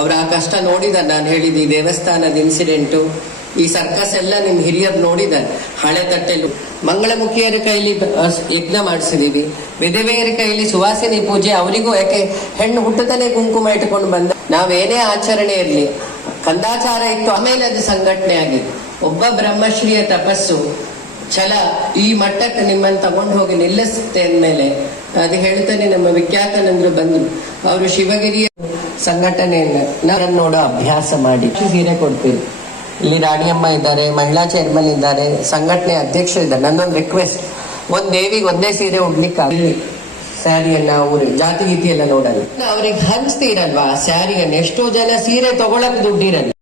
ಅವ್ರ ಆ ಕಷ್ಟ ನೋಡಿದಾರೆ. ನಾನು ಹೇಳಿದ ಈ ದೇವಸ್ಥಾನದ ಇನ್ಸಿಡೆಂಟು, ಈ ಸರ್ಕಸ್ ಎಲ್ಲ ನಿಮ್ ಹಿರಿಯರು ನೋಡಿದ್ದಾರೆ. ಹಳೆ ತಟ್ಟೆಲು ಮಂಗಳಮುಖಿಯರ ಕೈಲಿ ಯಜ್ಞ ಮಾಡಿಸಿದೀವಿ, ವಿಧವೆಯರ ಕೈಲಿ ಸುವಾಸಿನಿ ಪೂಜೆ. ಅವರಿಗೂ ಯಾಕೆ ಹೆಣ್ಣು ಹುಟ್ಟದಲ್ಲೇ ಕುಂಕುಮ ಇಟ್ಕೊಂಡು ಬಂದ. ನಾವೇನೇ ಆಚರಣೆ ಇರಲಿ, ಕಂದಾಚಾರ ಇತ್ತು, ಆಮೇಲೆ ಅದು ಸಂಘಟನೆ ಆಗಿದೆ. ಒಬ್ಬ ಬ್ರಹ್ಮಶ್ರೀಯ ತಪಸ್ಸು ಛಲ ಈ ಮಟ್ಟಕ್ಕೆ ನಿಮ್ಮನ್ನು ತಗೊಂಡು ಹೋಗಿ ನಿಲ್ಲಿಸುತ್ತೆ ಅಂದಮೇಲೆ ಅದು ಹೇಳ್ತಾನೆ. ನಮ್ಮ ವಿಖ್ಯಾತನಂದ್ರು ಬಂದ್ರು, ಅವರು ಶಿವಗಿರಿಯ ಸಂಘಟನೆಯನ್ನ ನಾವು ನೋಡೋ ಅಭ್ಯಾಸ ಮಾಡಿ ಸೀರೆ ಕೊಡ್ತೀವಿ. ಇಲ್ಲಿ ರಾಣಿಯಮ್ಮ ಇದ್ದಾರೆ, ಮಹಿಳಾ ಚೇರ್ಮನ್ ಇದ್ದಾರೆ, ಸಂಘಟನೆ ಅಧ್ಯಕ್ಷರು ಇದ್ದಾರೆ. ನನ್ನೊಂದು ರಿಕ್ವೆಸ್ಟ್, ಒಂದ್ ದೇವಿಗೆ ಒಂದೇ ಸೀರೆ ಉಡ್ಲಿಕ್ಕೆ ಸ್ಯಾರಿಯನ್ನ ಅವ್ರು ಜಾತಿ ಗೀತಿಯೆಲ್ಲ ನೋಡಲ್ಲ, ಅವ್ರಿಗೆ ಹಂಚ್ತೀರಲ್ವಾ ಸ್ಯಾರಿಯನ್ನ. ಎಷ್ಟೋ ಜನ ಸೀರೆ ತಗೊಳಕ್ ದುಡ್ಡಿರಲ್ಲ.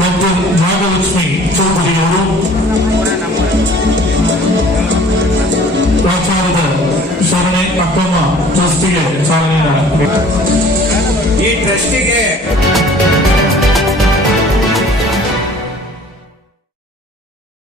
ಡಾಕ್ಟರ್ ನಾಗಲಕ್ಷ್ಮಿ ಚೌಧರಿಯವರು, ಪ್ರಾಚಾರ್ಯದ ಶರಣೆ ಅಕ್ಕ